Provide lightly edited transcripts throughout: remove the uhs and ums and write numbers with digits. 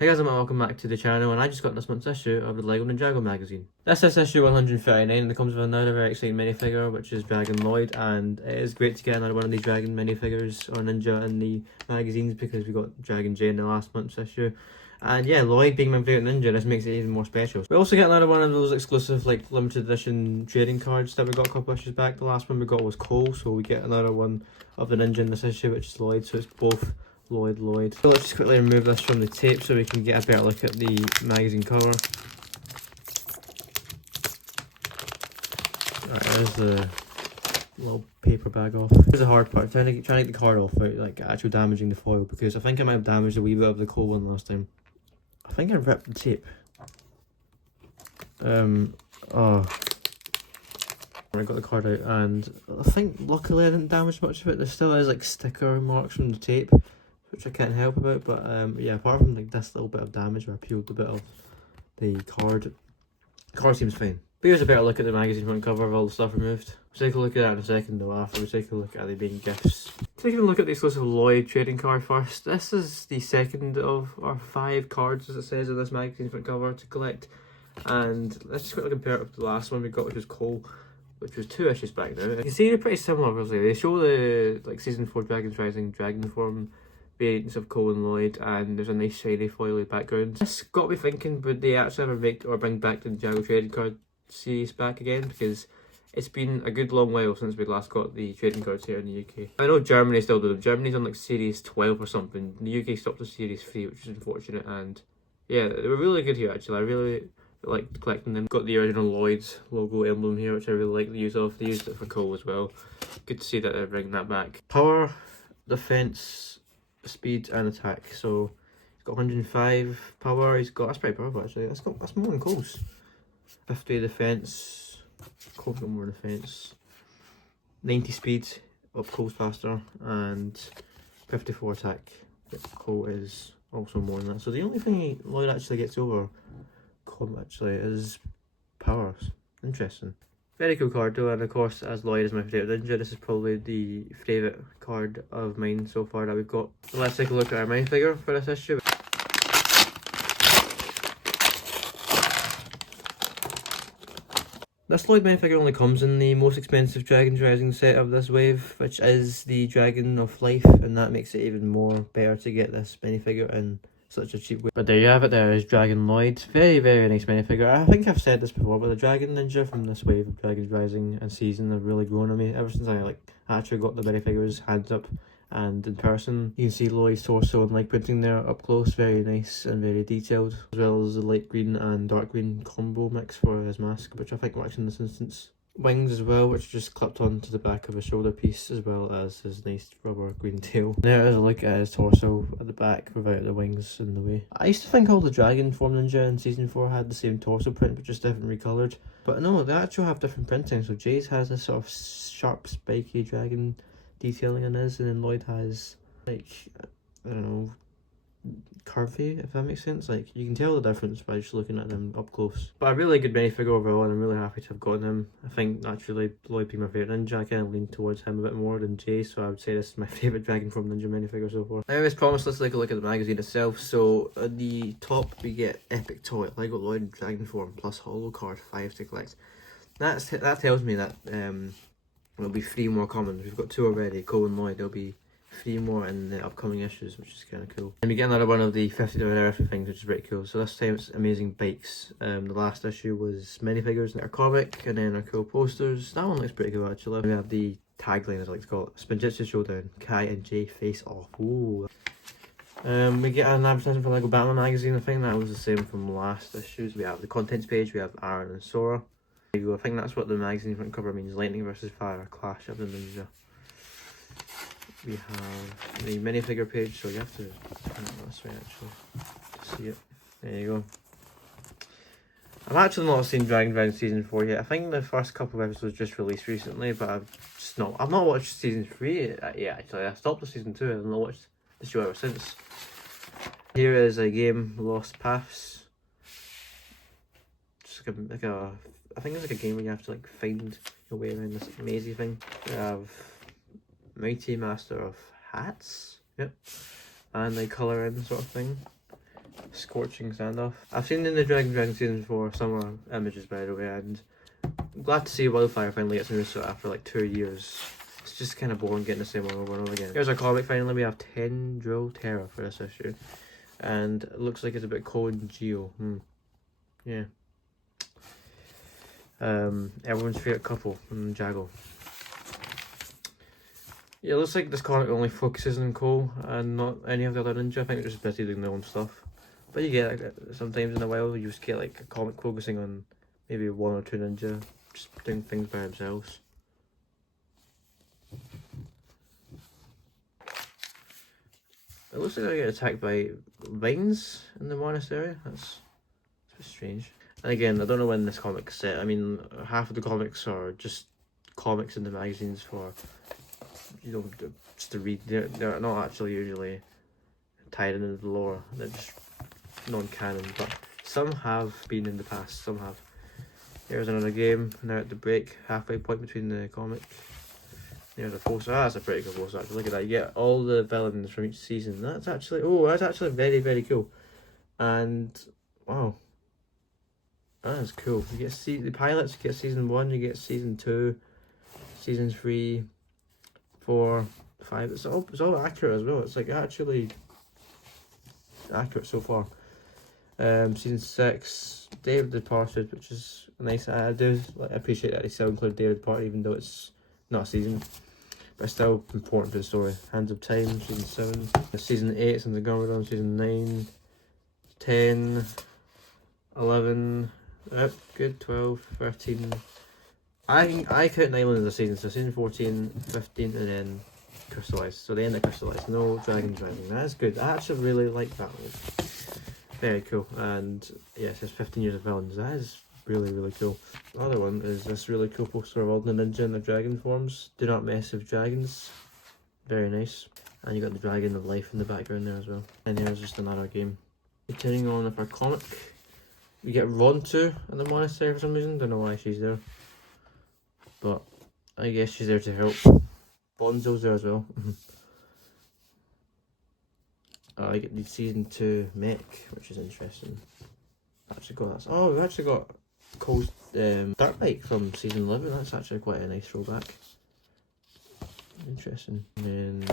Hey guys, and welcome back to the channel, and I just got this month's issue of the LEGO Ninjago magazine. This is issue 139, and it comes with another very exciting minifigure, which is Dragon Lloyd, and it is great to get another one of these Dragon minifigures or Ninja in the magazines because we got Dragon J in the last month's issue. And yeah, Lloyd being my favourite ninja, this makes it even more special. We also get another one of those exclusive, like, limited edition trading cards that we got a couple issues back. The last one we got was Cole, so we get another one of the ninja in this issue, which is Lloyd, so it's both Lloyd. So let's just quickly remove this from the tape so we can get a better look at the magazine cover. Alright, there's the little paper bag off. Here's the hard part, trying to get the card off without like actually damaging the foil, because I think I might have damaged a wee bit of the Cole one last time. I think I ripped the tape. Oh. I got the card out, and I think luckily I didn't damage much of it. There still is like sticker marks from the tape, which I can't help about, but yeah, apart from like this little bit of damage where I peeled a bit of the card seems fine. But here's a better look at the magazine front cover of all the stuff removed. We'll take a look at that in a second though, after we take a look at the being gifts. Taking a look at the exclusive Lloyd trading card first. This is the second of our 5 cards, as it says in this magazine front cover, to collect. And let's just quickly compare it with the last one we got, which was Cole, which was 2 issues back now. You can see they're pretty similar, obviously. They show the like season 4 Dragons Rising dragon form variants of Cole and Lloyd, and there's a nice shiny foily background. This got me thinking, would they actually ever make or bring back the Ninjago trading card series back again? Because it's been a good long while since we last got the trading cards here in the UK. I know Germany still do them. Germany's on like series 12 or something. The UK stopped at series 3, which is unfortunate, and yeah, they were really good here actually. I really liked collecting them. Got the original Lloyd's logo emblem here, which I really like the use of. They used it for Cole as well. Good to see that they're bringing that back. Power, defense, speed and attack. So he's got 105 power. He's got, that's pretty powerful actually. That's more than Cole's. 50 defense. Cole's got more defense. 90 speed, up Cole's faster, and 54 attack. Cole is also more than that. So the only thing Lloyd actually gets over Cole actually is powers. Interesting. Very cool card though, and of course, as Lloyd is my favourite ninja, this is probably the favourite card of mine so far that we've got. So let's take a look at our minifigure for this issue. This Lloyd minifigure only comes in the most expensive Dragons Rising set of this wave, which is the Dragon of Life, and that makes it even more better to get this minifigure in such a cheap way. But there you have it, there is Dragon Lloyd. Very, very nice minifigure. I think I've said this before, but the Dragon Ninja from this wave of Dragons Rising and season have really grown on me ever since I actually got the minifigures hands up and in person. You can see Lloyd's torso and light printing there up close, very nice and very detailed, as well as the light green and dark green combo mix for his mask, which I think works in this instance. Wings as well, which are just clipped onto the back of his shoulder piece, as well as his nice rubber green tail. There is a look at his torso at the back without the wings in the way. I used to think all the Dragon form ninja in season 4 had the same torso print but just different recoloured, but no, they actually have different printing. So Jay's has this sort of sharp spiky dragon detailing on his, and then Lloyd has like, I don't know, curvy, if that makes sense. Like, you can tell the difference by just looking at them up close. But a really good minifigure overall, and I'm really happy to have gotten him. I think naturally Lloyd being my favourite ninja, I kind of lean towards him a bit more than Jay, so I would say this is my favourite Dragon Form Ninja minifigure so far. Now, as promised, let's take a look at the magazine itself. So at the top we get Epic Toy, Lego Lloyd Dragon Form plus Holo Card 5 to collect. That tells me that there'll be 3 more commons. We've got 2 already, Cole and Lloyd. There'll be 3 more in the upcoming issues, which is kind of cool. And we get another one of the 50 anniversary things, which is pretty cool. So this time it's amazing bikes. The last issue was minifigures, our comic, and then our cool posters. That one looks pretty cool actually. We have the tagline, as I like to call it, Spinjitzu Showdown, Kai and Jay face off. Ooh. We get an advertisement for Lego Batman magazine. I think that was the same from last issues. We have the contents page, we have Aaron and Sora. There you go. I think that's what the magazine front cover means, lightning versus fire, clash of the ninja. We have the minifigure page, so you have to turn it this way actually to see it. There you go. I've actually not seen Dragon Rising season 4 yet. I think the first couple of episodes just released recently, but I've not watched season 3 yet actually. I stopped at season 2 and I've not watched the show ever since. Here is a game, Lost Paths. Just like a I think it's like a game where you have to like find your way around this mazy thing. We have Mighty Master of Hats, yep, and a colour in sort of thing. Scorching standoff. I've seen in the Dragon season 4 summer images, by the way, and I'm glad to see Wildfire finally gets a new suit after like 2 years. It's just kind of boring getting the same one over and over again. Here's our comic finally. We have Tendril Terror for this issue. And it looks like it's a bit cold and Geo. Yeah. Everyone's favourite couple, Ninjago. Yeah, it looks like this comic only focuses on Cole and not any of the other ninja. I think they're just busy doing their own stuff. But you get like, sometimes in a while you just get like a comic focusing on maybe 1 or 2 ninja just doing things by themselves. It looks like they get attacked by vines in the monastery. That's a bit strange. And again, I don't know when this comic's set. I mean, half of the comics are just comics in the magazines for, you know, just to read. They're not actually usually tied into the lore. They're just non-canon, but some have been in the past. Some have. Here's another game. Now at the break, halfway point between the comic. There's a poster. That's a pretty cool poster actually. Look at that. You get all the villains from each season. That's actually very, very cool. And wow, that is cool. You get the pilots. You get season 1. You get season 2, season 3, 4, 5. It's all accurate as well. It's like actually accurate so far. Season 6, David Departed, which is nice. I do appreciate that they still include David Departed even though it's not a season, but it's still important to the story. Hands of Time, season 7. Season 8, Sons of Garmadon, season 9, 10, 11, yep, good, 12, 13. I count 9 as a season, so season 14, 15, and then Crystallized. So the end of Crystallized, no dragons rising. That is good. I actually really like that one. Very cool. And yeah, it says 15 years of villains. That is really, really cool. The other one is this really cool poster of all the ninja in the dragon forms. Do not mess with dragons. Very nice. And you got the dragon of life in the background there as well. And here's just another game. Continuing on with our comic, we get Rontu in the monastery for some reason. Don't know why she's there, but I guess she's there to help. Bonzo's there as well. I get the season 2 mech, which is interesting. We've actually got Cole's dirt bike from season 11. That's actually quite a nice throwback. Interesting. And then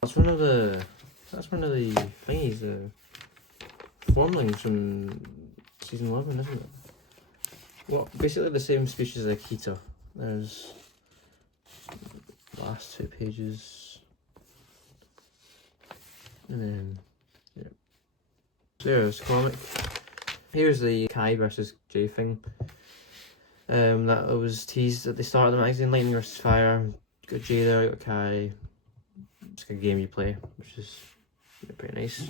that's one of the thingies, the formlings from season 11, isn't it? Well, basically the same species as Akita. There's the last 2 pages. And then, yeah. So there's comic. Here's the Kai versus Jay thing. That was teased at the start of the magazine. Lightning vs Fire. You got Jay there, you got Kai. It's like a game you play, which is pretty nice.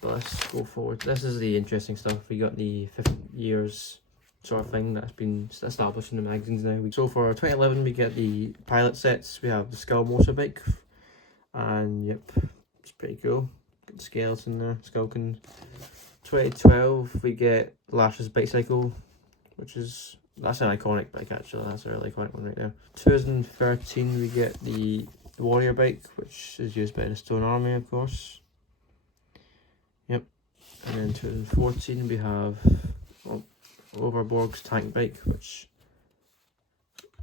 But let's go forward. This is the interesting stuff. We got the 50 years sort of thing that's been established in the magazines now. So for 2011 we get the pilot sets. We have the Skull motorbike, and yep, it's pretty cool. Got the skeleton there, Skulkin. 2012 we get Lash's bicycle, which is, that's an iconic bike actually. That's a really iconic one right there. 2013 we get the warrior bike, which is used by the Stone Army, of course. Yep. And then 2014 we have Overborg's tank bike, which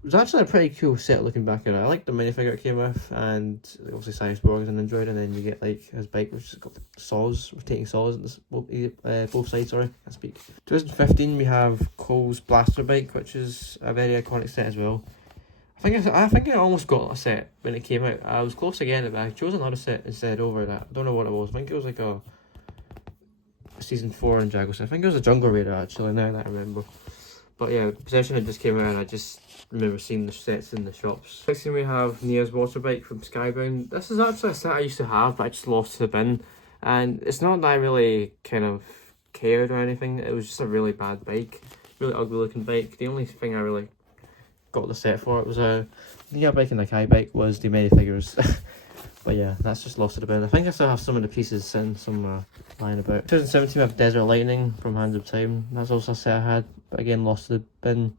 was actually a pretty cool set looking back at it. I like the minifigure it came with, and obviously Cyborg is an android, and then you get like his bike which has got saws, rotating saws at both sides, sorry, I can't speak. 2015 we have Cole's blaster bike, which is a very iconic set as well. I think I almost got a set when it came out. I was close again, but I chose another set instead over that. I don't know what it was. I think it was like a season 4 Ninjago set. I think it was a Jungle Raider actually, now that I remember. But yeah, Possession had just came out and I just remember seeing the sets in the shops. Next thing we have Nia's water bike from Skybound. This is actually a set I used to have, but I just lost to the bin. And it's not that I really kind of cared or anything. It was just a really bad bike. Really ugly looking bike. The only thing I really got the set for it was a Nia bike and a Kai bike was the minifigures. But yeah, that's just lost it a bit. I think I still have some of the pieces sitting somewhere lying about. 2017 we have Desert Lightning from Hands of Time. That's also a set I had, but again lost to the bin.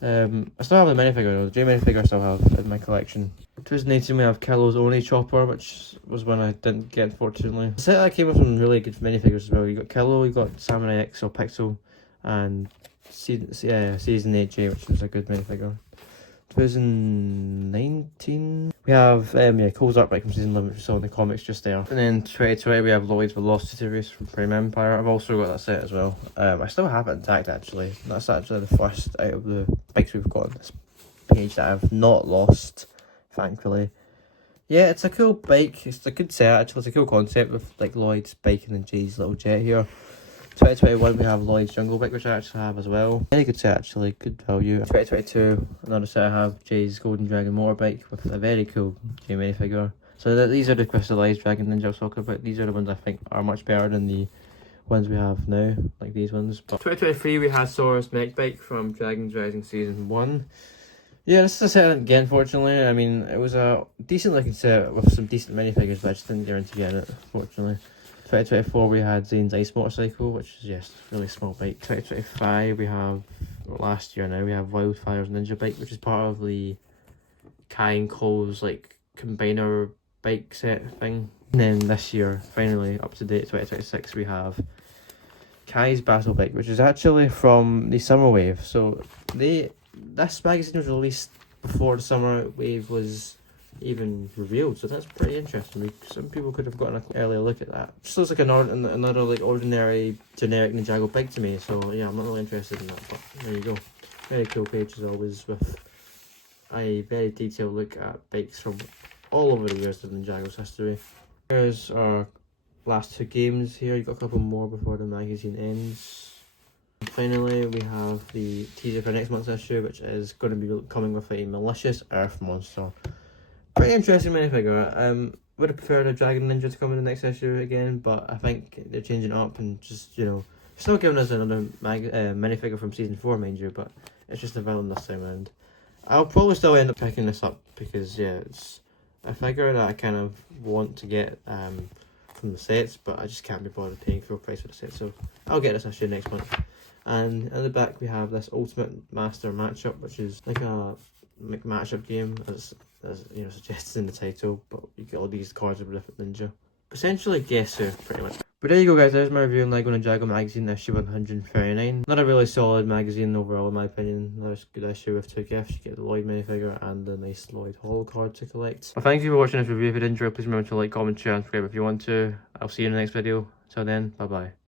I still have the minifigure though. The J minifigure I still have in my collection. 2018 we have Killo's Oni Chopper, which was one I didn't get unfortunately. The set that came with some really good minifigures as well. You got Killo, you got Samurai X or Pixel, and Season 8J, which was a good minifigure. 2019 we have Cole's art bike from Season 11, which we saw in the comics just there. And then 2020 we have Lloyd's Velocity Race from Prime Empire. I've also got that set as well. I still have it intact actually. That's actually the first out of the bikes we've got on this page that I've not lost, thankfully. Yeah, it's a cool bike. It's a good set actually. It's a cool concept with like Lloyd's bike and then Jay's little jet here. 2021 we have Lloyd's Jungle Bike, which I actually have as well. Very good set actually, good value. 2022, another set I have, Jay's Golden Dragon motorbike with a very cool Jay minifigure. So these are the crystallized Dragon Ninja I was talking about. These are the ones I think are much better than the ones we have now, like these ones. But 2023 we had Sora's mech bike from Dragon's Rising Season 1. Yeah, this is a set I didn't get unfortunately. I mean, it was a decent looking set with some decent minifigures, but I just didn't get around to getting it, unfortunately. 2024 we had Zane's Ice Motorcycle, which is just a really small bike. 2025 we have, last year now, we have Wildfire's Ninja Bike, which is part of the Kai and Cole's like combiner bike set thing. And then this year, finally up to date, 2026, we have Kai's Battle Bike, which is actually from the Summer Wave. So this magazine was released before the Summer Wave was even revealed, so that's pretty interesting. Some people could have gotten an earlier look at that. Just looks like another like ordinary generic Ninjago bike to me, so yeah, I'm not really interested in that, but there you go. Very cool page as always, with a very detailed look at bikes from all over the years of Ninjago's history. Here's our last two games here. You got a couple more before the magazine ends. And finally, we have the teaser for next month's issue, which is going to be coming with a malicious earth monster. Pretty interesting minifigure. Would have preferred a Dragon Ninja to come in the next issue again, but I think they're changing it up and just, you know, still giving us another minifigure from Season 4, mind you, but it's just a villain this time around. I'll probably still end up picking this up because, yeah, it's a figure that I kind of want to get from the sets, but I just can't be bothered paying full price for the set, so I'll get this issue next month. And in the back we have this Ultimate Master matchup, which is like a matchup game, as you know, suggested in the title, but you get all these cards of a different ninja. Essentially Guess Who, pretty much. But there you go guys, there's my review on LEGO Ninjago magazine issue 139. Not a really solid magazine overall in my opinion. Another good issue with two gifts. You get the Lloyd minifigure and the nice Lloyd holo card to collect. Well, thank you for watching this review. If you did enjoy, please remember to like, comment, share and subscribe if you want to. I'll see you in the next video. Till then, bye bye.